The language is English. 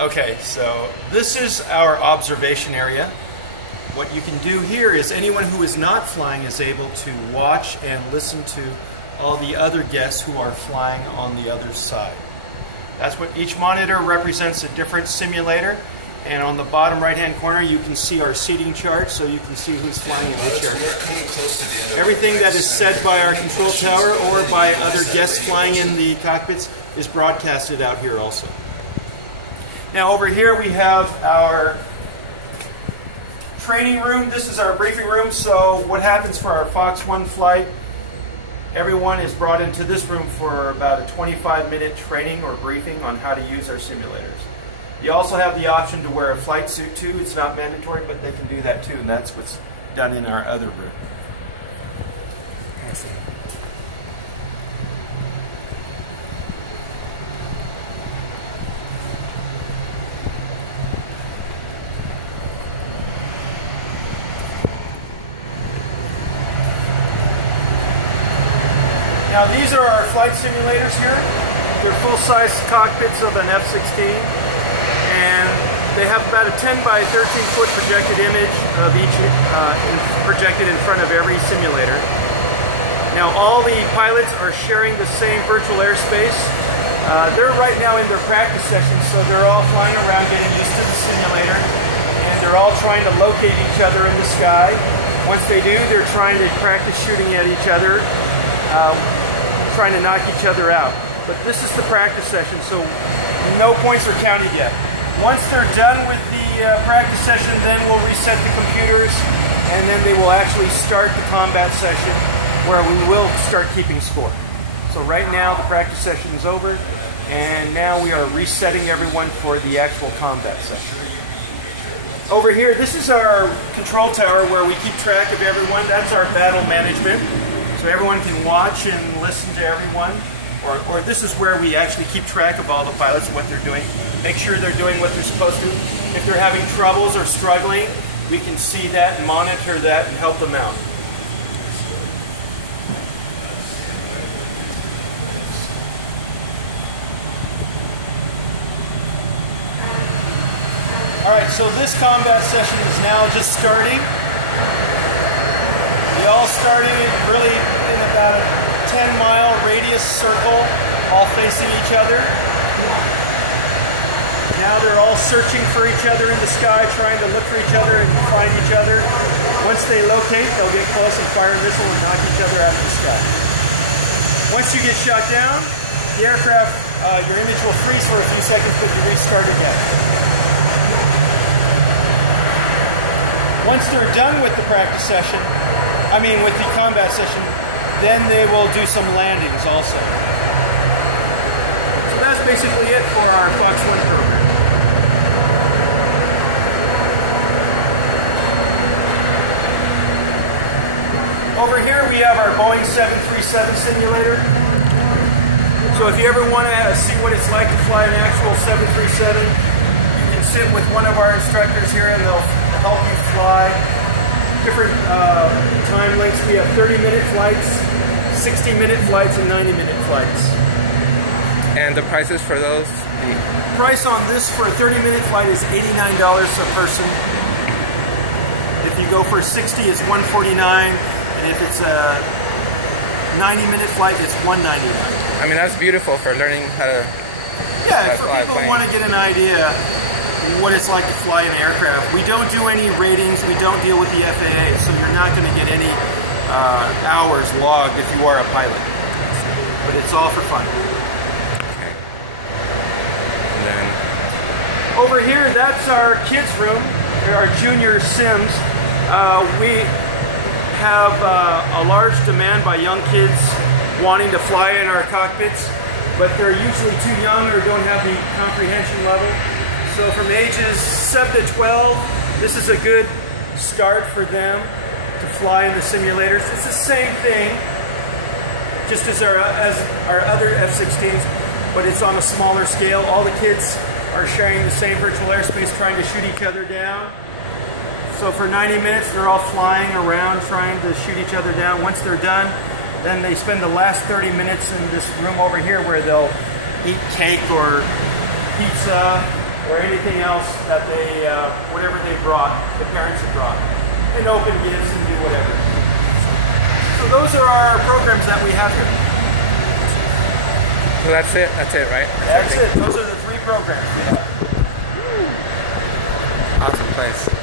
Okay, so this is our observation area. What you can do here is anyone who is not flying is able to watch and listen to all the other guests who are flying on the other side. That's what each monitor represents, a different simulator. And on the bottom right-hand corner, you can see our seating chart, so you can see who's flying in which area. Everything that is said by our control tower or by other guests flying in the cockpits is broadcasted out here also. Now over here we have our training room. This is our briefing room, so what happens for our Fox 1 flight, everyone is brought into this room for about a 25-minute training or briefing on how to use our simulators. You also have the option to wear a flight suit too. It's not mandatory, but they can do that too, and that's what's done in our other room. Now these are our flight simulators here. They're full-size cockpits of an F-16, and they have about a 10 by 13 foot projected image of each projected in front of every simulator. Now all the pilots are sharing the same virtual airspace. They're right now in their practice session, so they're all flying around getting used to the simulator, and they're all trying to locate each other in the sky. Once they do, they're trying to practice shooting at each other, trying to knock each other out. But this is the practice session, so no points are counted yet. Once they're done with the practice session, then we'll reset the computers, and then they will actually start the combat session where we will start keeping score. So right now the practice session is over, and now we are resetting everyone for the actual combat session. Over here, this is our control tower where we keep track of everyone. That's our battle management. So everyone can watch and listen to everyone. Or this is where we actually keep track of all the pilots and what they're doing. Make sure they're doing what they're supposed to. If they're having troubles or struggling, we can see that and monitor that and help them out. Alright, so this combat session is now just starting. We all started really in about a 10-mile radius circle, all facing each other. Now they're all searching for each other in the sky, trying to look for each other and find each other. Once they locate, they'll get close and fire a missile and knock each other out of the sky. Once you get shot down, the aircraft, your image will freeze for a few seconds, but you restart again. Once they're done with the practice session, with the combat session, then they will do some landings also. So that's basically it for our Fox 1 program. Over here we have our Boeing 737 simulator. So if you ever want to see what it's like to fly an actual 737, you can sit with one of our instructors here and they'll help you fly. Different time lengths. We have 30-minute flights, 60-minute flights, and 90-minute flights. And the prices for those? The price on this for a 30-minute flight is $89 a person. If you go for 60, it's $149, and if it's a 90-minute flight, it's $199. That's beautiful for learning how to fly a plane. For people who want to get an idea what it's like to fly an aircraft. We don't do any ratings, we don't deal with the FAA, so you're not going to get any hours logged if you are a pilot. But it's all for fun. Okay. And then over here, that's our kids' room, our junior sims. We have a large demand by young kids wanting to fly in our cockpits, but they're usually too young or don't have the comprehension level. So from ages 7 to 12, this is a good start for them to fly in the simulators. It's the same thing, just as our other F-16s, but it's on a smaller scale. All the kids are sharing the same virtual airspace, trying to shoot each other down. So for 90 minutes, they're all flying around trying to shoot each other down. Once they're done, then they spend the last 30 minutes in this room over here where they'll eat cake or pizza or anything else that they, whatever they brought, the parents have brought, and open gifts and do whatever. So those are our programs that we have here. So that's it. That's it, right? That's it. Those are the 3 programs we have. Awesome place.